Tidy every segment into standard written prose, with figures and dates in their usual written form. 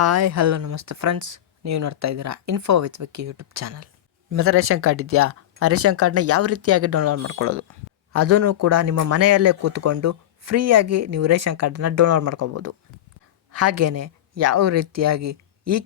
Hi hello ನಮಸ್ತೆ friends, ನೀವು ನೋಡ್ತಾ ಇದ್ದೀರಾ info with Vicky YouTube channel. ನಿಮ್ಮ ಹತ್ರ ರೇಷನ್ ಕಾರ್ಡ್ ಇದೆಯಾ? ಆ ರೇಷನ್ ಕಾರ್ಡ್ನ ಯಾವ ರೀತಿಯಾಗಿ ಡೌನ್ಲೋಡ್ ಮಾಡ್ಕೊಳ್ಳೋದು, ಅದನ್ನು ಕೂಡ ನಿಮ್ಮ ಮನೆಯಲ್ಲೇ ಕೂತ್ಕೊಂಡು ಫ್ರೀಯಾಗಿ ನೀವು ರೇಷನ್ ಕಾರ್ಡನ್ನ ಡೌನ್ಲೋಡ್ ಮಾಡ್ಕೋಬೋದು. ಹಾಗೆಯೇ ಯಾವ ರೀತಿಯಾಗಿ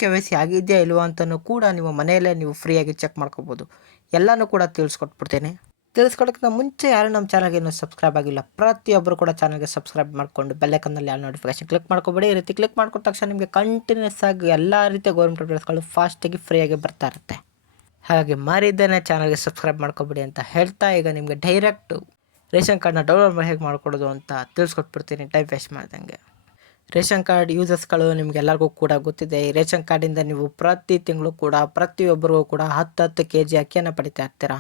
KYC ಆಗಿದೆಯಾ ಇಲ್ವಾ ಅಂತಲೂ ಕೂಡ ನಿಮ್ಮ ಮನೆಯಲ್ಲೇ ನೀವು ಫ್ರೀಯಾಗಿ ಚೆಕ್ ಮಾಡ್ಕೋಬೋದು. ಎಲ್ಲನೂ ಕೂಡ ತಿಳಿಸ್ಕೊಟ್ಬಿಡ್ತೇನೆ. ತಿಳಿಸ್ಕೊಡೋಕ್ಕಿಂತ ಮುಂಚೆ ಯಾರು ನಮ್ಮ ಚಾನಲ್ಗೆ ಇನ್ನೂ ಸಬ್ಸ್ಕ್ರೈಬ್ ಆಗಿಲ್ಲ, ಪ್ರತಿಯೊಬ್ಬರು ಕೂಡ ಚಾನಲ್ಗೆ ಸಬ್ಸ್ಕ್ರೈಬ್ ಮಾಡಿಕೊಂಡು ಬೆಲ್ಲೈಕನ್ನಲ್ಲಿ ಆಲ್ ನೋಟಿಫಿಕೇಶನ್ ಕ್ಲಿಕ್ ಮಾಡ್ಕೊಬೇಡಿ. ಈ ರೀತಿ ಕ್ಲಿಕ್ ಮಾಡ್ಕೊಂಡ ತಕ್ಷಣ ನಿಮಗೆ ಕಂಟಿನ್ಯೂಸ್ ಆಗಿ ಎಲ್ಲ ರೀತಿಯ ಗೌರ್ಮೆಂಟ್ ಅಪ್ಡೇಟ್ಸ್ಗಳು ಫಾಸ್ಟಾಗಿ ಫ್ರೀಯಾಗಿ ಬರ್ತಾ ಇರುತ್ತೆ. ಹಾಗಾಗಿ ಮಾರಿದ್ದೇನೆ ಚಾನಲ್ಗೆ ಸಬ್ಸ್ಕ್ರೈಬ್ ಮಾಡ್ಕೊಬೇಡಿ ಅಂತ ಹೇಳ್ತಾ, ಈಗ ನಿಮಗೆ ಡೈರೆಕ್ಟು ರೇಷನ್ ಕಾರ್ಡ್ನ ಡೌನ್ಲೋಡ್ ಹೇಗೆ ಮಾಡ್ಕೊಡೋದು ಅಂತ ತಿಳಿಸ್ಕೊಟ್ಬಿಡ್ತೀನಿ ಟೈಮ್ ವೇಸ್ಟ್ ಮಾಡ್ದಂಗೆ. ರೇಷನ್ ಕಾರ್ಡ್ ಯೂಸರ್ಸ್ಗಳು ನಿಮಗೆಲ್ಲರಿಗೂ ಕೂಡ ಗೊತ್ತಿದೆ. ಈ ರೇಷನ್ ಕಾರ್ಡಿಂದ ನೀವು ಪ್ರತಿ ತಿಂಗಳು ಕೂಡ ಪ್ರತಿಯೊಬ್ಬರಿಗೂ ಕೂಡ 10 kg ಅಕ್ಕಿಯನ್ನು ಪಡಿತಾ ಇರ್ತೀರಾ.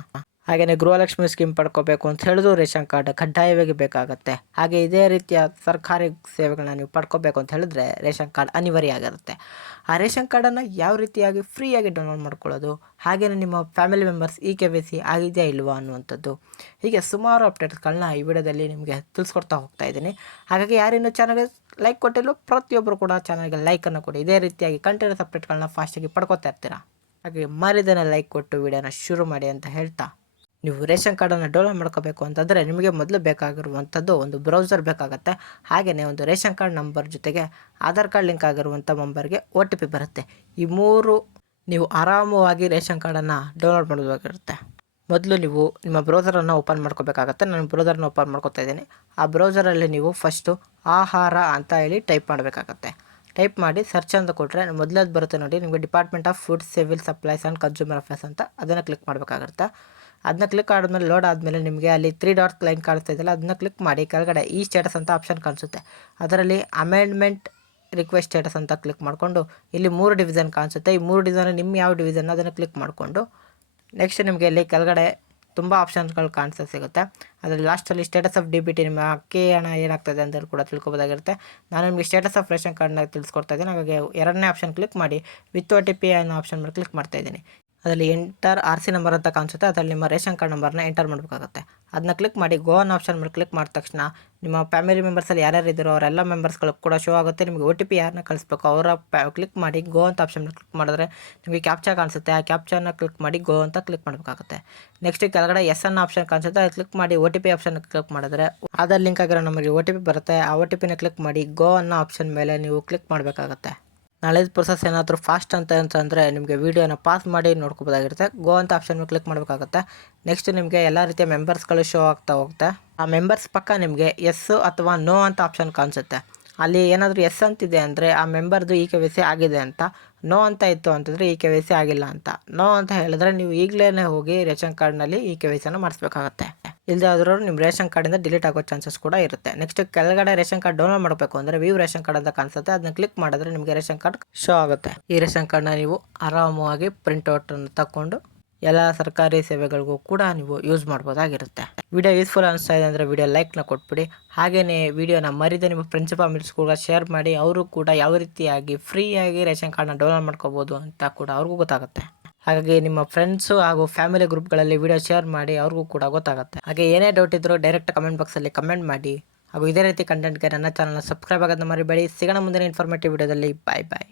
ಹಾಗೆಯೇ ಗೃಹಲಕ್ಷ್ಮಿ ಸ್ಕೀಮ್ ಪಡ್ಕೋಬೇಕು ಅಂತ ಹೇಳಿದ್ರು ರೇಷನ್ ಕಾರ್ಡ್ ಕಡ್ಡಾಯವಾಗಿ ಬೇಕಾಗುತ್ತೆ. ಹಾಗೆ ಇದೇ ರೀತಿಯ ಸರ್ಕಾರಿ ಸೇವೆಗಳನ್ನ ನೀವು ಪಡ್ಕೋಬೇಕು ಅಂತ ಹೇಳಿದ್ರೆ ರೇಷನ್ ಕಾರ್ಡ್ ಅನಿವಾರ್ಯ ಆಗಿರುತ್ತೆ. ಆ ರೇಷನ್ ಕಾರ್ಡನ್ನು ಯಾವ ರೀತಿಯಾಗಿ ಫ್ರೀಯಾಗಿ ಡೌನ್ಲೋಡ್ ಮಾಡ್ಕೊಳ್ಳೋದು, ಹಾಗೆಯೇ ನಿಮ್ಮ ಫ್ಯಾಮಿಲಿ ಮೆಂಬರ್ಸ್ KYC ಆಗಿದೆಯಾ ಇಲ್ವಾ ಅನ್ನುವಂಥದ್ದು, ಹೀಗೆ ಸುಮಾರು ಅಪ್ಡೇಟ್ಸ್ಗಳನ್ನ ಈ ವಿಡಿಯೋದಲ್ಲಿ ನಿಮಗೆ ತಿಳಿಸ್ಕೊಡ್ತಾ ಹೋಗ್ತಾ ಇದ್ದೀನಿ. ಹಾಗಾಗಿ ಯಾರಿನ್ನೂ ಚಾನಲ್ಗೆ ಲೈಕ್ ಕೊಟ್ಟಿಲ್ಲೋ ಪ್ರತಿಯೊಬ್ಬರು ಕೂಡ ಚಾನಲ್ಗೆ ಲೈಕನ್ನು ಕೊಡಿ. ಇದೇ ರೀತಿಯಾಗಿ ಕಂಟಿನ್ಯೂಸ್ ಅಪ್ಡೇಟ್ಗಳನ್ನ ಫಾಸ್ಟಾಗಿ ಪಡ್ಕೋತಾ ಇರ್ತೀರಾ. ಹಾಗೆ ಮರಿದನ್ನ ಲೈಕ್ ಕೊಟ್ಟು ವಿಡಿಯೋನ ಶುರು ಮಾಡಿ ಅಂತ ಹೇಳ್ತಾ, ನೀವು ರೇಷನ್ ಕಾರ್ಡನ್ನು ಡೌನ್ಲೋಡ್ ಮಾಡ್ಕೋಬೇಕು ಅಂತಂದರೆ ನಿಮಗೆ ಮೊದಲು ಬೇಕಾಗಿರುವಂಥದ್ದು ಒಂದು ಬ್ರೌಸರ್ ಬೇಕಾಗುತ್ತೆ. ಹಾಗೆಯೇ ಒಂದು ರೇಷನ್ ಕಾರ್ಡ್ ನಂಬರ್ ಜೊತೆಗೆ ಆಧಾರ್ ಕಾರ್ಡ್ ಲಿಂಕ್ ಆಗಿರುವಂಥ ನಂಬರ್ಗೆ OTP ಬರುತ್ತೆ. ಈ ಮೂರು ನೀವು ಆರಾಮವಾಗಿ ರೇಷನ್ ಕಾರ್ಡನ್ನು ಡೌನ್ಲೋಡ್ ಮಾಡಬೇಕಾಗಿರುತ್ತೆ. ಮೊದಲು ನೀವು ನಿಮ್ಮ ಬ್ರೌಸರನ್ನು ಓಪನ್ ಮಾಡ್ಕೋಬೇಕಾಗತ್ತೆ. ನಾನು ಬ್ರೌಸರ್ನ ಓಪನ್ ಮಾಡ್ಕೋತಾ ಇದ್ದೀನಿ. ಆ ಬ್ರೌಸರಲ್ಲಿ ನೀವು ಫಸ್ಟು ಆಹಾರ ಅಂತ ಹೇಳಿ ಟೈಪ್ ಮಾಡಬೇಕಾಗತ್ತೆ. ಟೈಪ್ ಮಾಡಿ ಸರ್ಚ್ ಅಂತ ಕೊಟ್ಟರೆ ಮೊದಲೇದು ಬರುತ್ತೆ ನೋಡಿ, ನಿಮಗೆ department of food civil supplies and consumer affairs ಅಂತ, ಅದನ್ನು ಕ್ಲಿಕ್ ಮಾಡಬೇಕಾಗುತ್ತೆ. ಅದನ್ನ ಕ್ಲಿಕ್ ಆದಮೇಲೆ ಲೋಡ್ ಆದಮೇಲೆ ನಿಮಗೆ ಅಲ್ಲಿ 3 ಡಾಟ್ಸ್ ಲೈನ್ ಕಾಣಿಸ್ತಾ ಇದೆಯಲ್ಲ, ಅದನ್ನ ಕ್ಲಿಕ್ ಮಾಡಿ ಕೆಳಗಡೆ ಈ ಸ್ಟೇಟಸ್ ಅಂತ ಆಪ್ಷನ್ ಕಾಣಿಸುತ್ತೆ. ಅದರಲ್ಲಿ ಅಮೆಂಡ್ಮೆಂಟ್ ರಿಕ್ವೆಸ್ಟ್ ಸ್ಟೇಟಸ್ ಅಂತ ಕ್ಲಿಕ್ ಮಾಡಿಕೊಂಡು ಇಲ್ಲಿ 3 ಡಿವಿಷನ್ ಕಾಣಿಸುತ್ತೆ. ಈ 3 ಡಿವಿಷನ್ ನಿಮ್ಮ ಯಾವ ಡಿವಿಷನ್ ಅದನ್ನು ಕ್ಲಿಕ್ ಮಾಡಿಕೊಂಡು ನೆಕ್ಸ್ಟ್ ನಿಮಗೆ ಇಲ್ಲಿ ಕೆಳಗಡೆ ತುಂಬ ಆಪ್ಷನ್ಸ್ಗಳು ಕಾಣಿಸ್ತಾ ಸಿಗುತ್ತೆ. ಅದರಲ್ಲಿ ಲಾಸ್ಟಲ್ಲಿ ಸ್ಟೇಟಸ್ ಆಫ್ DBT ನಿಮ್ಮ ಅಕ್ಕಿ ಹಣ ಏನಾಗ್ತದೆ ಅಂತ ಕೂಡ ತಿಳ್ಕೊಬೋದಾಗಿರುತ್ತೆ. ನಾನು ನಿಮಗೆ ಸ್ಟೇಟಸ್ ಆಫ್ ರೇಷನ್ ಕಾರ್ಡ್ನ ತಿಳಿಸ್ಕೊಡ್ತಾ ಇದ್ದೀನಿ. ಹಾಗಾಗಿ ಎರಡನೇ ಆಪ್ಷನ್ ಕ್ಲಿಕ್ ಮಾಡಿ ವಿತ್ OTP ಅನ್ನೋ ಆಪ್ಷನ್ ಮೇಲೆ ಕ್ಲಿಕ್ ಮಾಡ್ತಾ ಇದ್ದೀನಿ. ಅದರಲ್ಲಿ ಎಂಟರ್ RC ನಂಬರ್ ಅಂತ ಕಾಣಿಸುತ್ತೆ. ಅದರಲ್ಲಿ ನಿಮ್ಮ ರೇಷನ್ ಕಾರ್ಡ್ ನಂಬರ್ನ ಎಂಟರ್ ಮಾಡಬೇಕಾಗುತ್ತೆ. ಅದನ್ನ ಕ್ಲಿಕ್ ಮಾಡಿ ಗೋ ಅನ್ನೋ ಆಪ್ಷನ್ ಮೇಲೆ ಕ್ಲಿಕ್ ಮಾಡಿದ ತಕ್ಷಣ ನಿಮ್ಮ ಫ್ಯಾಮಿಲಿ ಮೆಂಬರ್ಸಲ್ಲಿ ಯಾರ್ಯಾರು ಇದ್ದಾರೋ ಅವರೆಲ್ಲ ಮೆಂಬರ್ಸ್ಗಳು ಕೂಡ ಶೋ ಆಗುತ್ತೆ. ನಿಮಗೆ OTP ಯಾರನ್ನ ಕಳಿಸ್ಬೇಕು ಅವರ ಕ್ಲಿಕ್ ಮಾಡಿ ಗೋ ಅಂತ ಆಪ್ಷನ್ ಮೇಲೆ ಕ್ಲಿಕ್ ಮಾಡಿದ್ರೆ ನಿಮಗೆ ಕ್ಯಾಪ್ಚಾ ಕಾಣಿಸುತ್ತೆ. ಆ ಕ್ಯಾಪ್ಚಾನ ಕ್ಲಿಕ್ ಮಾಡಿ ಗೋ ಅಂತ ಕ್ಲಿಕ್ ಮಾಡಬೇಕಾಗುತ್ತೆ. ನೆಕ್ಸ್ಟ್ ಕೆಳಗಡೆ ಎಸ್ ಅನ್ನೋ ಆಪ್ಷನ್ ಕಾಣಿಸುತ್ತೆ. ಅದು ಕ್ಲಿಕ್ ಮಾಡಿ OTP ಆಪ್ಷನ್ ಕ್ಲಿಕ್ ಮಾಡಿದ್ರೆ ಆಧಾರ್ ಲಿಂಕ್ ಆಗಿರೋ ನಮಗೆ OTP ಬರುತ್ತೆ. ಆ OTPನ ಕ್ಲಿಕ್ ಮಾಡಿ ಗೋ ಅನ್ನೋ ಆಪ್ಷನ್ ಮೇಲೆ ನೀವು ಕ್ಲಿಕ್ ಮಾಡಬೇಕಾಗುತ್ತೆ. ನಾಳೆದು ಪ್ರೊಸೆಸ್ ಏನಾದರೂ ಫಾಸ್ಟ್ ಅಂತಂದರೆ ನಿಮಗೆ ವೀಡಿಯೋನ ಪಾಸ್ ಮಾಡಿ ನೋಡ್ಕೋಬೋದಾಗಿರುತ್ತೆ. ಗೋ ಅಂತ ಆಪ್ಷನ್ ಮೇಲೆ ಕ್ಲಿಕ್ ಮಾಡಬೇಕಾಗುತ್ತೆ. ನೆಕ್ಸ್ಟ್ ನಿಮಗೆ ಎಲ್ಲ ರೀತಿಯ ಮೆಂಬರ್ಸ್ಗಳು ಶೋ ಆಗ್ತಾ ಹೋಗುತ್ತೆ. ಆ ಮೆಂಬರ್ಸ್ ಪಕ್ಕ ನಿಮಗೆ ಎಸ್ ಅಥವಾ ನೋ ಅಂತ ಆಪ್ಷನ್ ಕಾಣಿಸುತ್ತೆ. ಅಲ್ಲಿ ಏನಾದರೂ ಎಸ್ ಅಂತಿದೆ ಅಂದರೆ ಆ ಮೆಂಬರ್ದು KYC ಆಗಿದೆ ಅಂತ, ನೋ ಅಂತ ಇತ್ತು ಅಂತಂದರೆ KYC ಆಗಿಲ್ಲ ಅಂತ. ನೋ ಅಂತ ಹೇಳಿದ್ರೆ ನೀವು ಈಗಲೇ ಹೋಗಿ ರೇಷನ್ ಕಾರ್ಡ್ನಲ್ಲಿ KYCನ ಮಾಡಿಸ್ಬೇಕಾಗತ್ತೆ. ಇಲ್ಲದೆ ಆದರೂ ನಿಮ್ಮ ರೇಷನ್ ಕಾರ್ಡಿಂದ ಡಿಲೀಟ್ ಆಗೋ ಚಾನ್ಸಸ್ ಕೂಡ ಇರುತ್ತೆ. ನೆಕ್ಸ್ಟ್ ಕೆಳಗಡೆ ರೇಷನ್ ಕಾರ್ಡ್ ಡೌನ್ಲೋಡ್ ಮಾಡಬೇಕು ಅಂದರೆ ವ್ಯೂ ರೇಷನ್ ಕಾರ್ಡ್ ಅಂತ ಕಾಣಿಸುತ್ತೆ. ಅದನ್ನ ಕ್ಲಿಕ್ ಮಾಡಿದ್ರೆ ನಿಮಗೆ ರೇಷನ್ ಕಾರ್ಡ್ ಶೋ ಆಗುತ್ತೆ. ಈ ರೇಷನ್ ಕಾರ್ಡ್ನ ನೀವು ಆರಾಮವಾಗಿ ಪ್ರಿಂಟ್ಔಟನ್ನು ತಗೊಂಡು ಎಲ್ಲ ಸರ್ಕಾರಿ ಸೇವೆಗಳಿಗೂ ಕೂಡ ನೀವು ಯೂಸ್ ಮಾಡ್ಬೋದಾಗಿರುತ್ತೆ. ವಿಡಿಯೋ ಯೂಸ್ಫುಲ್ ಅನಿಸ್ತಾ ಇದೆ ಅಂದರೆ ವಿಡಿಯೋ ಲೈಕ್ನ ಕೊಟ್ಬಿಡಿ. ಹಾಗೆಯೇ ವಿಡಿಯೋನ ಮರಿದೆ ನಿಮ್ಮ ಫ್ರೆಂಡ್ಸ್ ಫ್ಯಾಮಿಲೀಸ್ ಕೂಡ ಶೇರ್ ಮಾಡಿ. ಅವರು ಕೂಡ ಯಾವ ರೀತಿಯಾಗಿ ಫ್ರೀಯಾಗಿ ರೇಷನ್ ಕಾರ್ಡ್ನ ಡೌನ್ಲೋಡ್ ಮಾಡ್ಕೋಬೋದು ಅಂತ ಕೂಡ ಅವ್ರಿಗೂ ಗೊತ್ತಾಗುತ್ತೆ. ಹಾಗಾಗಿ ನಿಮ್ಮ ಫ್ರೆಂಡ್ಸು ಹಾಗೂ ಫ್ಯಾಮಿಲಿ ಗ್ರೂಪ್ಗಳಲ್ಲಿ ವಿಡಿಯೋ ಶೇರ್ ಮಾಡಿ, ಅವ್ರಿಗೂ ಕೂಡ ಗೊತ್ತಾಗುತ್ತೆ. ಹಾಗೆ ಏನೇ ಡೌಟ್ ಇದ್ದರೂ ಡೈರೆಕ್ಟ್ ಕಮೆಂಟ್ ಬಾಕ್ಸಲ್ಲಿ ಕಮೆಂಟ್ ಮಾಡಿ. ಹಾಗೂ ಇದೇ ರೀತಿ ಕಂಟೆಂಟ್ಗೆ ನನ್ನ ಚಾನಲ್ನ ಸಬ್ಸ್ಕ್ರೈಬ್ ಆಗೋದನ್ನ ಮರಿಬೇಡಿ. ಸಿಗೋಣ ಮುಂದಿನ ಇನ್ಫಾರ್ಮೇಟಿವ್ ವಿಡಿಯೋದಲ್ಲಿ. ಬಾಯ್ ಬಾಯ್.